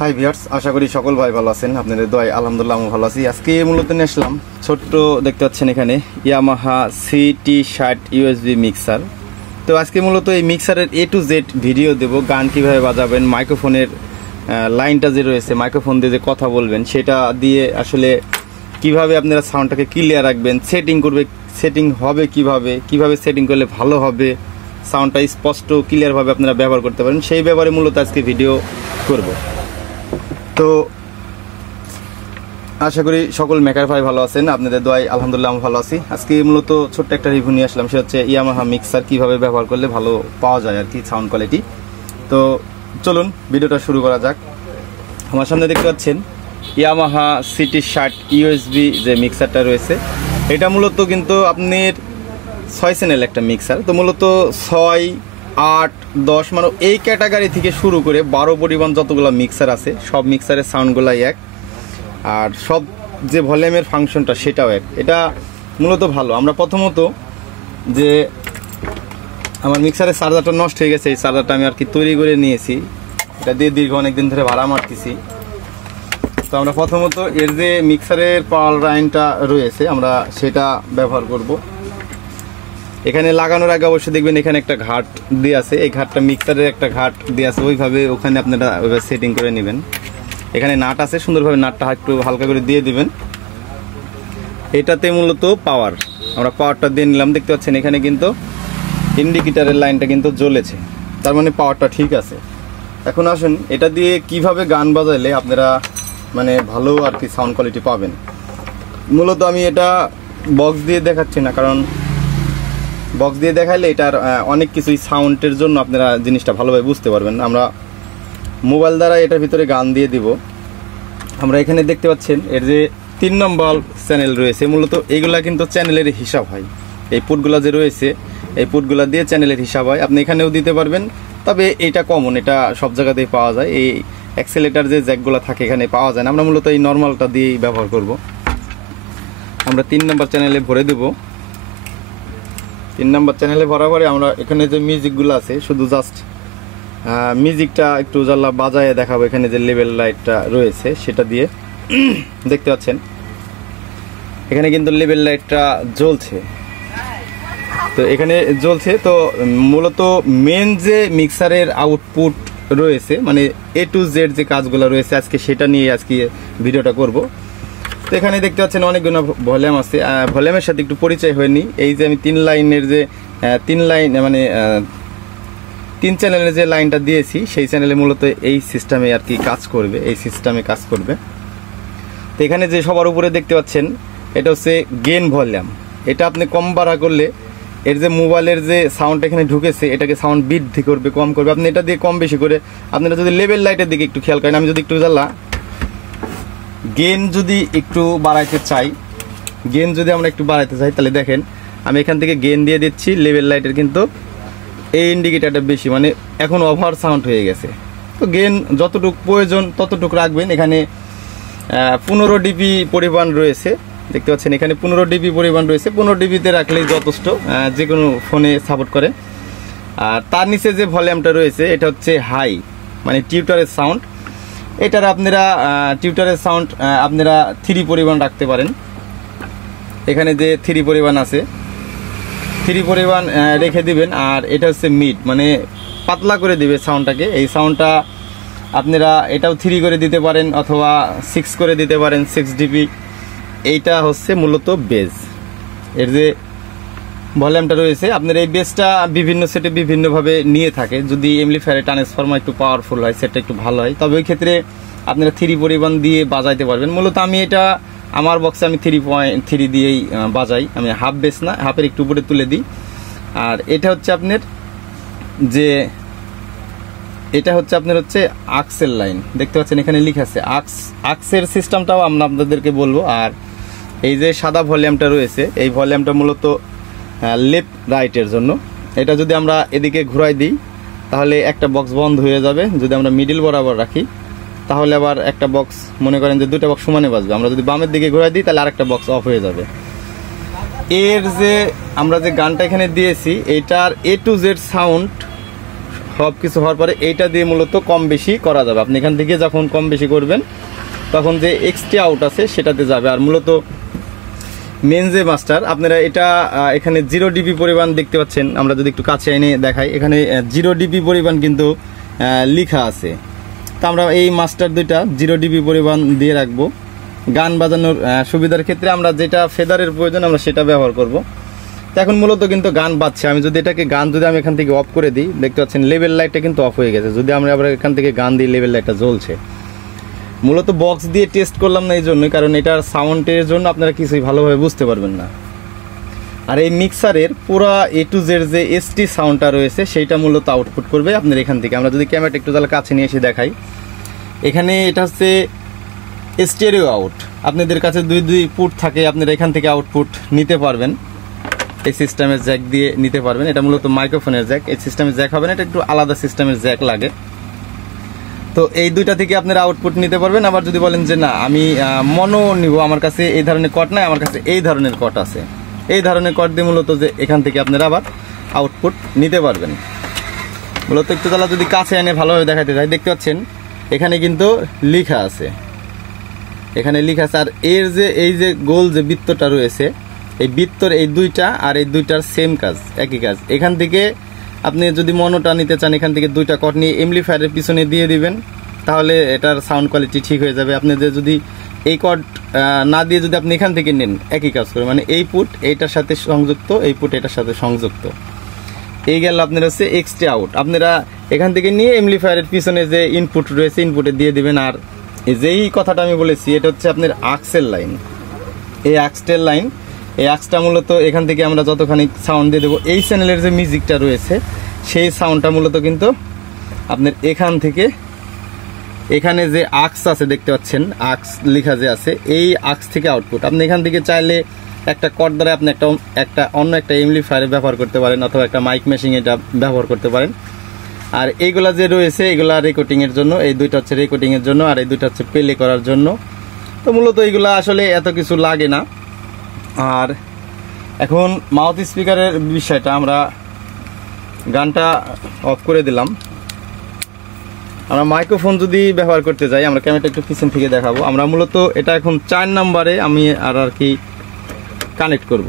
Hi viewers, আশা করি সকল ভাই ভালো আছেন। আপনাদের দোয়ায় আলহামদুলিল্লাহ আমি ভালো আছি। আজকে মূলত নিয়ে আসলাম ছোট্ট, দেখতে পাচ্ছেন এখানে ইয়ামাহা CT60 ইউএসবি মিক্সার। তো আজকে মূলত এই মিক্সারের A to Z ভিডিও দেব। গান কিভাবে বাজাবেন, মাইক্রোফোনের লাইনটা যে রয়েছে, মাইক্রোফোন দিয়ে যে কথা বলবেন সেটা দিয়ে আসলে কিভাবে আপনারা সাউন্ডটাকে ক্লিয়ার রাখবেন, সেটিং হবে কিভাবে সেটিং করলে ভালো হবে, সাউন্ডটা স্পষ্ট ক্লিয়ারভাবে আপনারা ব্যবহার করতে পারেন, সেই ব্যাপারে মূলত আজকে ভিডিও করব। তো আশা করি সকল মেকার ভাই ভালো আছেন। আপনাদের দোয়ায় আলহামদুলিল্লাহ আমি ভালো আছি। আজকে মূলত ছোট্ট একটা রিভিউ নিয়ে আসলাম, সে হচ্ছে ইয়ামাহা মিক্সার কিভাবে ব্যবহার করলে ভালো পাওয়া যায় আর কি সাউন্ড কোয়ালিটি। তো চলুন ভিডিওটা শুরু করা যাক। আমার সামনে দেখতে পাচ্ছেন ইয়ামাহা CT60 ইউএসবি যে মিক্সারটা রয়েছে, এটা মূলত কিন্তু আপনার 6 চ্যানেল একটা মিক্সার। তো মূলত 6, 8, 10 মানে এই ক্যাটাগরি থেকে শুরু করে 12 পরিমাণ যতগুলো মিক্সার আছে সব মিক্সারের সাউন্ডগুলাই এক, আর সব যে ভলিউমের ফাংশনটা সেটাও এক। এটা মূলত ভালো। আমরা প্রথমত যে আমার মিক্সারের চার্জারটা নষ্ট হয়ে গেছে, এই চার্জারটা আমি আর কি তৈরি করে নিয়েছি, এটা দিয়ে দীর্ঘ অনেকদিন ধরে ভাড়া মারতেছি। তো আমরা প্রথমত এর যে মিক্সারের পাওয়ার লাইনটা রয়েছে আমরা সেটা ব্যবহার করব। এখানে লাগানোর আগে অবশ্যই দেখবেন এখানে একটা ঘাট দিয়ে আছে, এই ঘাটটা মিক্সারের একটা ঘাট দিয়ে আছে, ওইভাবে ওখানে আপনারা ওইভাবে সেটিং করে নেবেন। এখানে নাট আছে, সুন্দরভাবে নাটটা একটু হালকা করে দিয়ে দিবেন। এটাতে মূলত পাওয়ার, আমরা পাওয়ারটা দিয়ে নিলাম। দেখতে পাচ্ছেন এখানে কিন্তু ইন্ডিকেটারের লাইনটা কিন্তু জ্বলেছে, তার মানে পাওয়ারটা ঠিক আছে। এখন আসুন এটা দিয়ে কিভাবে গান বাজাইলে আপনারা মানে ভালো আর কি সাউন্ড কোয়ালিটি পাবেন। মূলত আমি এটা বক্স দিয়ে দেখাচ্ছি না, কারণ বক্স দিয়ে দেখাইলে এটার অনেক কিছুই সাউন্ডের জন্য আপনারা জিনিসটা ভালোভাবে বুঝতে পারবেন। আমরা মোবাইল দ্বারা এটার ভিতরে গান দিয়ে দিব। আমরা এখানে দেখতে পাচ্ছেন এর যে 3 নম্বর চ্যানেল রয়েছে, মূলত এইগুলা কিন্তু চ্যানেলের হিসাব হয়। এই পুটগুলা যে রয়েছে এই পুটগুলা দিয়ে চ্যানেলের হিসাব হয়, আপনি এখানেও দিতে পারবেন। তবে এটা কমন, এটা সব জায়গাতেই পাওয়া যায়। এই অ্যাক্সেলেটার যে জ্যাকগুলো থাকে এখানে পাওয়া যায় না, আমরা মূলত এই নর্মালটা দিয়েই ব্যবহার করব। আমরা 3 নম্বর চ্যানেলে ভরে দেব। 3 নম্বর চ্যানেলে ভরা পরে আমরা এখানে যে মিউজিকগুলো আছে শুধু জাস্ট মিউজিকটা একটু জ্বালা বাজায় দেখাবো। এখানে যে লেভেল লাইটটা রয়েছে সেটা দিয়ে দেখতে পাচ্ছেন এখানে কিন্তু লেভেল লাইটটা জ্বলছে। তো এখানে জ্বলছে। তো মূলত মেন যে মিক্সারের আউটপুট রয়েছে মানে A to Z যে কাজগুলো রয়েছে আজকে সেটা নিয়ে আজকে ভিডিওটা করব। তো এখানে দেখতে পাচ্ছেন অনেকগুলো ভলিউম আছে, ভলিউমের সাথে একটু পরিচয় হয়নি। এই যে আমি 3 লাইনের যে 3 লাইন মানে 3 চ্যানেলের যে লাইনটা দিয়েছি সেই চ্যানেলে মূলত এই সিস্টেমে আর কি কাজ করবে, এই সিস্টেমে কাজ করবে। তো এখানে যে সবার উপরে দেখতে পাচ্ছেন এটা হচ্ছে গেইন ভলিউম। এটা আপনি কম বাড়া করলে এর যে মোবাইলের যে সাউন্ড এখানে ঢুকেছে এটাকে সাউন্ড বৃদ্ধি করবে, কম করবে। আপনি এটা দিয়ে কম বেশি করে আপনারা যদি লেভেল লাইটের দিকে একটু খেয়াল করেন, আমি যদি একটু জ্বালা গেইন যদি একটু বাড়াইতে চাই, গেইন যদি আমরা একটু বাড়াইতে চাই তাহলে দেখেন আমি এখান থেকে গেইন দিয়ে দিচ্ছি। লেভেল লাইটের কিন্তু এই ইন্ডিকেটারটা বেশি, মানে এখন ওভার সাউন্ড হয়ে গেছে। তো গেইন যতটুকু প্রয়োজন ততটুকু রাখবেন। এখানে 15 dB পরিমাণ রয়েছে, দেখতে পাচ্ছেন এখানে 15 dB পরিমাণ রয়েছে। 15 dBতে রাখলেই যথেষ্ট, যে কোনো ফোনে সাপোর্ট করে। আর তার নিচে যে ভলিউমটা রয়েছে এটা হচ্ছে হাই, মানে টিউটারের সাউন্ড। এটার আপনারা টিউটারের সাউন্ড আপনারা 3 পরিমাণ রাখতে পারেন। এখানে যে 3 পরিমাণ আছে 3 পরিমাণ রেখে দিবেন। আর এটা হচ্ছে মিড, মানে পাতলা করে দিবে সাউন্ডটাকে। এই সাউন্ডটা আপনারা এটাও 3 করে দিতে পারেন অথবা 6 করে দিতে পারেন, 6 dB। এইটা হচ্ছে মূলত বেজ। এর যে ভলিউমটা রয়েছে আপনার এই বেসটা বিভিন্ন সেটে বিভিন্নভাবে নিয়ে থাকে। যদি এমপ্লিফায়ারের ট্রান্সফরমার একটু পাওয়ারফুল হয়, সেটটা একটু ভালো হয়, তবে ওই ক্ষেত্রে আপনারা 3 পরিমাণ দিয়ে বাজাইতে পারবেন। মূলত আমি এটা আমার বক্সে আমি 3.3 দিয়েই বাজাই, আমি হাফ বেস না, হাফের একটু উপরে তুলে দিই। আর এটা হচ্ছে আপনার যে এটা হচ্ছে আপনার হচ্ছে আক্সের লাইন, দেখতে পাচ্ছেন এখানে লেখা আছে আক্সের সিস্টেমটাও আমরা আপনাদেরকে বলবো। আর এই যে সাদা ভলিউমটা রয়েছে এই ভলিউমটা মূলত লেফট রাইটের জন্য। এটা যদি আমরা এদিকে ঘুরাই দিই তাহলে একটা বক্স বন্ধ হয়ে যাবে। যদি আমরা মিডিল বরাবর রাখি তাহলে আবার একটা বক্স, মনে করেন যে 2টা বক্স সমানে বাজবে। আমরা যদি বামের দিকে ঘুরাই দিই তাহলে আরেকটা বক্স অফ হয়ে যাবে। এর যে আমরা যে গানটা এখানে দিয়েছি এটার A to Z সাউন্ড সব কিছু হওয়ার পরে এইটা দিয়ে মূলত কম বেশি করা যাবে। আপনি এখান থেকে যখন কম বেশি করবেন তখন যে এক্সট্রা আউট আছে সেটাতে যাবে। আর মূলত মেন যে মাস্টার আপনারা এটা এখানে 0 dB পরিমাণ দেখতে পাচ্ছেন। আমরা যদি একটু কাছে এনে দেখাই, এখানে 0 dB পরিমাণ কিন্তু লেখা আছে। তো আমরা এই মাস্টার দুইটা 0 dB পরিমাণ দিয়ে রাখবো। গান বাজানোর সুবিধার ক্ষেত্রে আমরা যেটা ফেদারের প্রয়োজন আমরা সেটা ব্যবহার করব। তো এখন মূলত কিন্তু গান বাজছে। আমি যদি এটাকে গান যদি আমি এখান থেকে অফ করে দিই, দেখতে পাচ্ছেন লেভেল লাইটটা কিন্তু অফ হয়ে গেছে। যদি আমরা আবার এখান থেকে গান দিই লেভেল লাইটটা জ্বলছে। মূলত বক্স দিয়ে টেস্ট করলাম না এই জন্যই, কারণ এটার সাউন্ডের জন্য আপনারা কিছুই ভালোভাবে বুঝতে পারবেন না। আর এই মিক্সারের পুরো A to Z যে ST সাউন্ডটা রয়েছে সেইটা মূলত আউটপুট করবে আপনার এখান থেকে। আমরা যদি ক্যামেরাটা একটু তাহলে কাছে নিয়ে এসে দেখাই, এখানে এটা হচ্ছে স্টেরিও আউট। আপনাদের কাছে দুই পুট থাকে, আপনারা এখান থেকে আউটপুট নিতে পারবেন। এই সিস্টেমের জ্যাক দিয়ে নিতে পারবেন। এটা মূলত মাইক্রোফোনের জ্যাক। এই সিস্টেমের জ্যাক হবে না, এটা একটু আলাদা সিস্টেমের জ্যাক লাগে। তো এই দুইটা থেকে আপনারা আউটপুট নিতে পারবেন। আবার যদি বলেন যে না আমি মনো নিব, আমার কাছে এই ধরনের কট নাই, আমার কাছে এই ধরনের কট আছে, এই ধরনের কট দিয়ে মূলত যে এখান থেকে আপনারা আবার আউটপুট নিতে পারবেন। মূলত একটু তাহলে যদি কাছে এনে ভালোভাবে দেখাতে চাই, দেখতে পাচ্ছেন এখানে কিন্তু লেখা আছে, এখানে লেখা আছে। আর এর যে এই যে গোল যে বৃত্তটা রয়েছে, এই বৃত্তর এই দুইটা আর এই দুইটার সেম কাজ, একই কাজ। এখান থেকে আপনি যদি মনোটা নিতে চান, এখান থেকে দুইটা কট নিয়ে এমপ্লিফায়ারের পিছনে দিয়ে দিবেন, তাহলে এটার সাউন্ড কোয়ালিটি ঠিক হয়ে যাবে। আপনাদের যদি এই কট না দিয়ে যদি আপনি এখান থেকে নেন, একই কাজ করে, মানে এই পুট এইটার সাথে সংযুক্ত, এই পুট এটার সাথে সংযুক্ত। এই গেল আপনার হচ্ছে এক্সট্রা আউট। আপনারা এখান থেকে নিয়ে এমপ্লিফায়ারের পিছনে যে ইনপুট রয়েছে ইনপুটে দিয়ে দিবেন। আর যেই কথাটা আমি বলেছি এটা হচ্ছে আপনার আক্সের লাইন, এই আক্সটের লাইন। এই আক্সটা মূলত এখান থেকে আমরা যতখানি সাউন্ড দিয়ে দেবো, এই চ্যানেলের যে মিউজিকটা রয়েছে সেই সাউন্ডটা মূলত কিন্তু আপনার এখান থেকে, এখানে যে আক্স আছে দেখতে পাচ্ছেন, আক্স লেখা যে আছে, এই আক্স থেকে আউটপুট। আপনি এখান থেকে চাইলে একটা কর্ড দ্বারা আপনি একটা অন্য একটা এমপ্লিফায়ারে ব্যবহার করতে পারেন, অথবা একটা মাইক মেশিন এটা ব্যবহার করতে পারেন। আর এইগুলা যে রয়েছে এগুলা রেকর্ডিংয়ের জন্য, এই দুইটা হচ্ছে রেকর্ডিংয়ের জন্য, আর এই দুইটা হচ্ছে প্লে করার জন্য। তো মূলত এইগুলা আসলে এত কিছু লাগে না। আর এখন মাউথ স্পিকারের বিষয়টা, আমরা গানটা অফ করে দিলাম। আমরা মাইক্রোফোন যদি ব্যবহার করতে যাই, আমরা ক্যামেরাটা একটু পিছন থেকে দেখাবো। আমরা মূলত এটা এখন 4 নম্বরে আমি আর কি কানেক্ট করব।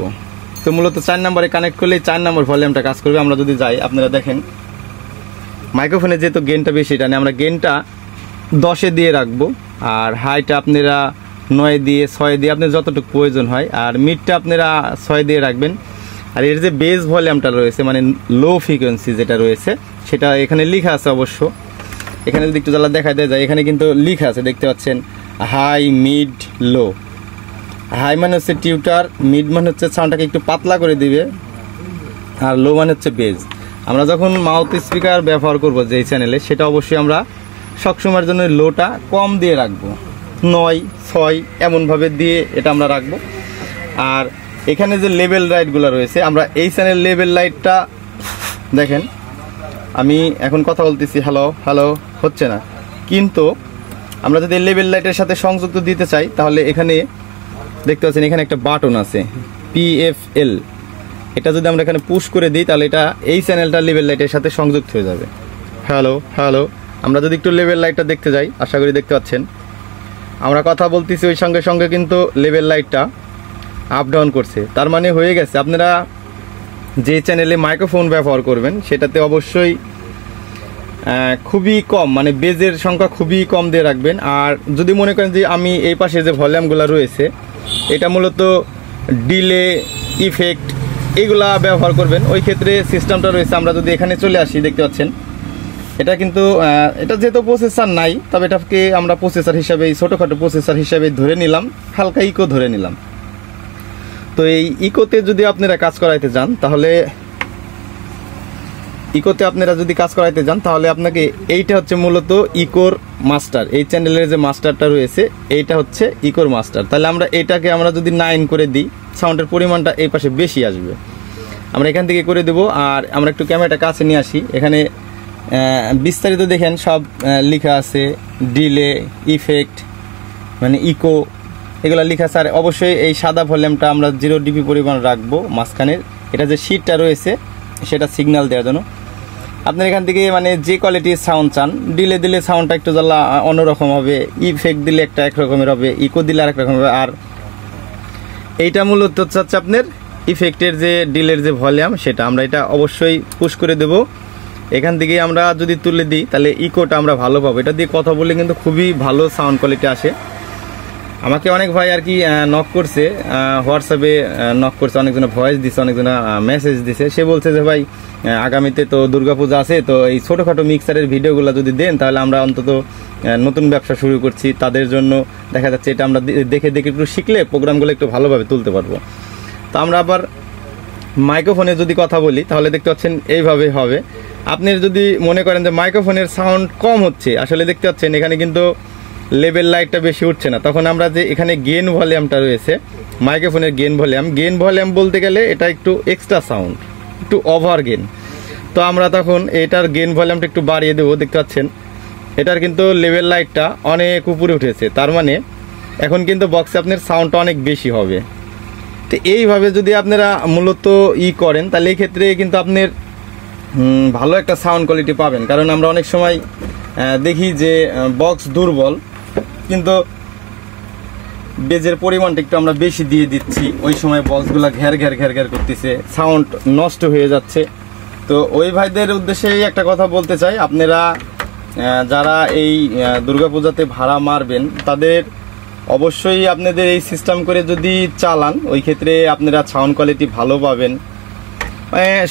তো মূলত 4 নম্বরে কানেক্ট করলে 4 নম্বর ভলিউমটা কাজ করবে। আমরা যদি যাই, আপনারা দেখেন মাইক্রোফোনে যেহেতু গেনটা বেশি টানে, আমরা গেনটা 10-এ দিয়ে রাখবো। আর হাইটা আপনারা 9 দিয়ে 6 দিয়ে আপনার যতটুকু প্রয়োজন হয়। আর মিডটা আপনারা 6 দিয়ে রাখবেন। আর এর যে বেস ভলিউমটা রয়েছে, মানে লো ফ্রিকোয়েন্সি যেটা রয়েছে, সেটা এখানে লেখা আছে অবশ্য। এখানে যদি একটু জ্বালা দেখা দেওয়া যায়, এখানে কিন্তু লেখা আছে, দেখতে পাচ্ছেন হাই, মিড, লো। হাই মানে হচ্ছে টিউটার, মিড মানে হচ্ছে সাউন্ডটাকে একটু পাতলা করে দিবে, আর লো মানে হচ্ছে বেস। আমরা যখন মাউথ স্পিকার ব্যবহার করব যে চ্যানেলে, সেটা অবশ্যই আমরা সবসময়ের জন্য লোটা কম দিয়ে রাখবো, 9, 6 এমনভাবে দিয়ে এটা আমরা রাখবো। আর এখানে যে লেভেল লাইটগুলো রয়েছে, আমরা এই চ্যানেল লেভেল লাইটটা দেখেন, আমি এখন কথা বলতেছি হ্যালো হ্যালো হচ্ছে না, কিন্তু আমরা যদি লেভেল লাইটের সাথে সংযুক্ত দিতে চাই, তাহলে এখানে দেখতে পাচ্ছেন এখানে একটা বাটন আছে PFL। এটা যদি আমরা এখানে পুশ করে দিই, তাহলে এটা এই চ্যানেলটা লেভেল লাইটের সাথে সংযুক্ত হয়ে যাবে। Hello hello. আমরা যদি একটু লেভেল লাইটটা দেখতে যাই, আশা করি দেখতে পাচ্ছেন আমরা কথা বলতেছি, ওই সঙ্গে সঙ্গে কিন্তু লেভেল লাইটটা আপ ডাউন করছে। তার মানে হয়ে গেছে আপনারা যে চ্যানেলে মাইক্রোফোন ব্যবহার করবেন সেটাতে অবশ্যই খুবই কম, মানে বেজের সংখ্যা খুবই কম দিয়ে রাখবেন। আর যদি মনে করেন যে আমি এই পাশে যে ভলিউমগুলো রয়েছে, এটা মূলত ডিলে, ইফেক্ট এইগুলা ব্যবহার করবেন, ওই ক্ষেত্রে সিস্টেমটা রয়েছে। আমরা যদি এখানে চলে আসি, দেখতে পাচ্ছেন এটা কিন্তু এটা যেহেতু প্রসেসর নাই, তবে এটাকে আমরা প্রসেসর হিসাবে, ছোটোখাটো প্রসেসর হিসাবে ধরে নিলাম, হালকা ইকো ধরে নিলাম। তো এই ইকোতে যদি আপনারা কাজ করাইতে যান, তাহলে ইকোতে আপনারা যদি কাজ করাইতে যান তাহলে আপনাকে এইটা হচ্ছে মূলত ইকোর মাস্টার। এই চ্যানেলের যে মাস্টারটা রয়েছে এইটা হচ্ছে ইকোর মাস্টার। তাহলে আমরা এটাকে আমরা যদি 9 করে দিই, সাউন্ডের পরিমাণটা এই পাশে বেশি আসবে। আমরা এখান থেকে করে দেব। আর আমরা একটু ক্যামেরাটা কাছে নিয়ে আসি, এখানে বিস্তারিত দেখেন সব লেখা আছে, ডিলে, ইফেক্ট, মানে ইকো, এগুলো লেখা আছে। আর অবশ্যই এই সাদা ভলিউমটা আমরা 0 dB পরিমাণ রাখবো মাঝখানের। এটা যে শীটটা রয়েছে সেটা সিগন্যাল দেওয়ার জন্য। আপনার এখান থেকে মানে যে কোয়ালিটির সাউন্ড চান, ডিলে দিলে সাউন্ডটা একটু জ্বালা অন্যরকম হবে, ইফেক্ট দিলে একটা একরকমের হবে, ইকো দিলে আরেক রকম হবে। আর এইটা মূলত হচ্ছে আপনার ইফেক্টের যে ডিলের যে ভলিউম, সেটা আমরা এটা অবশ্যই পুশ করে দেব। এখান থেকে আমরা যদি তুলে দিই তাহলে ইকোটা আমরা ভালো পাবো। এটা দিয়ে কথা বললে কিন্তু খুবই ভালো সাউন্ড কোয়ালিটি আসে। আমাকে অনেক ভাই আর কি নক করছে, হোয়াটসঅ্যাপে নক করছে, অনেকজনে ভয়েস দিছে, অনেকজনে মেসেজ দিছে। সে বলছে যে ভাই আগামীতে তো দুর্গাপূজা আছে, তো এই ছোটোখাটো মিক্সারের ভিডিওগুলো যদি দেন তাহলে আমরা অন্তত নতুন ব্যবসা শুরু করছি, তাদের জন্য দেখা যাচ্ছে এটা আমরা দেখে দেখে একটু শিখলে প্রোগ্রামগুলো একটু ভালোভাবে তুলতে পারবো। তো আমরা আবার মাইক্রোফোনে যদি কথা বলি তাহলে দেখতে পাচ্ছেন এইভাবে হবে। আপনি যদি মনে করেন যে মাইক্রোফোনের সাউন্ড কম হচ্ছে, আসলে দেখতে পাচ্ছেন এখানে কিন্তু লেভেল লাইটটা বেশি উঠছে না, তখন আমরা যে এখানে গেন ভলিউমটা রয়েছে মাইক্রোফোনের গেন ভলিউম বলতে গেলে এটা একটু এক্সট্রা সাউন্ড, একটু ওভার গেন। তো আমরা তখন এটার গেন ভলিউমটা একটু বাড়িয়ে দেবো। দেখতে পাচ্ছেন এটার কিন্তু লেভেল লাইটটা অনেক উপরে উঠেছে, তার মানে এখন কিন্তু বক্সে আপনার সাউন্ডটা অনেক বেশি হবে। তো এইভাবে যদি আপনারা মূলত করেন তাহলে এই ক্ষেত্রে কিন্তু আপনার ভালো একটা সাউন্ড কোয়ালিটি পাবেন। কারণ আমরা অনেক সময় দেখি যে বক্স দুর্বল, কিন্তু বেজের পরিমাণটা একটু আমরা বেশি দিয়ে দিচ্ছি, ওই সময় বক্সগুলো ঘের ঘের করতেছে, সাউন্ড নষ্ট হয়ে যাচ্ছে। তো ওই ভাইদের উদ্দেশ্যে একটা কথা বলতে চাই, আপনারা যারা এই দুর্গাপূজাতে ভাড়া মারবেন তাদের অবশ্যই আপনাদের এই সিস্টেম করে যদি চালান, ওই ক্ষেত্রে আপনারা সাউন্ড কোয়ালিটি ভালো পাবেন,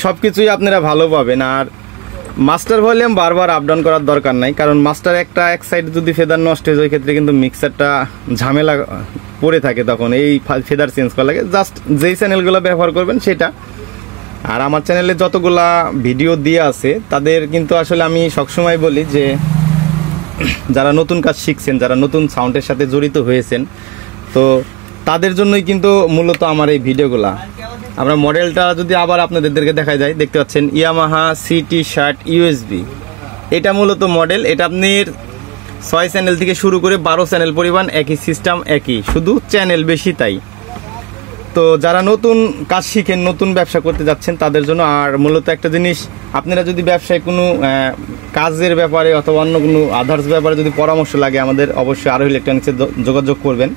সব কিছুই আপনারা ভালো পাবেন। আর মাস্টার ভলিউম বারবার আপ ডাউন করার দরকার নাই, কারণ মাস্টার এক সাইড যদি ফেদার নষ্ট হয়ে যায়, ওই ক্ষেত্রে কিন্তু মিক্সারটা ঝামেলা পড়ে থাকে, তখন এই ফেদার চেঞ্জ করা লাগে। জাস্ট যেই চ্যানেলগুলো ব্যবহার করবেন সেটা। আর আমার চ্যানেলে যতগুলা ভিডিও দিয়ে আছে তাদের কিন্তু আসলে আমি সবসময় বলি যে যারা নতুন কাজ শিখছেন, যারা নতুন সাউন্ডের সাথে জড়িত হয়েছেন, তো তাদের জন্যই কিন্তু মূলত আমার এই ভিডিওগুলা। আমরা মডেলটা যদি আবার আপনাদেরকে দেখা যায়, দেখতে পাচ্ছেন ইয়ামাহা CT60 USB, এটা মূলত মডেল। এটা আপনার 6 চ্যানেল থেকে শুরু করে 12 চ্যানেল পরিমাণ, একই সিস্টেম, একই, শুধু চ্যানেল বেশি তাই। তো যারা নতুন কাজ শিখেন, নতুন ব্যবসা করতে যাচ্ছেন তাদের জন্য। আর মূলত একটা জিনিস, আপনারা যদি ব্যবসায় কোনো কাজের ব্যাপারে অথবা অন্য কোনো আদার্স ব্যাপারে যদি পরামর্শ লাগে, আমাদের অবশ্যই আরোহী ইলেকট্রনিক্সে যোগাযোগ করবেন।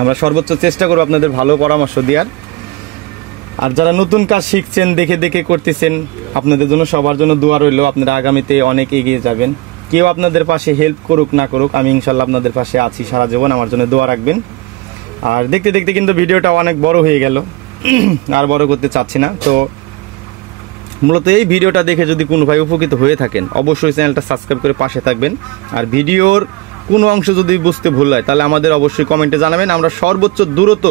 আমরা সর্বোচ্চ চেষ্টা করব আপনাদের ভালো পরামর্শ দেওয়ার। আর যারা নতুন কাজ শিখছেন, দেখে দেখে করতেছেন, আপনাদের জন্য সবার জন্য দোয়া রইল। আপনারা আগামীতে অনেক এগিয়ে যাবেন। কেউ আপনাদের পাশে হেল্প করুক না করুক, আমি ইনশাল্লাহ আপনাদের পাশে আছি সারা জীবন। আমার জন্য দোয়া রাখবেন। আর দেখতে দেখতে কিন্তু ভিডিওটা অনেক বড় হয়ে গেল, আর বড় করতে চাচ্ছি না। তো মূলত এই ভিডিওটা দেখে যদি কোনো ভাই উপকৃত হয়ে থাকেন, অবশ্যই চ্যানেলটা সাবস্ক্রাইব করে পাশে থাকবেন। আর ভিডিওর কোনো অংশ যদি বুঝতে ভুল হয় তাহলে আমাদের অবশ্যই কমেন্টে জানাবেন। আমরা সর্বোচ্চ দ্রুত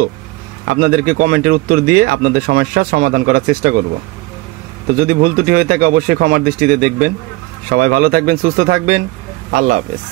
আপনাদেরকে কমেন্টের উত্তর দিয়ে আপনাদের সমস্যার সমাধান করার চেষ্টা করব। তো যদি ভুল ত্রুটি হয়ে থাকে অবশ্যই ক্ষমার দৃষ্টিতে দেখবেন। সবাই ভালো থাকবেন, সুস্থ থাকবেন। আল্লাহ হাফেজ।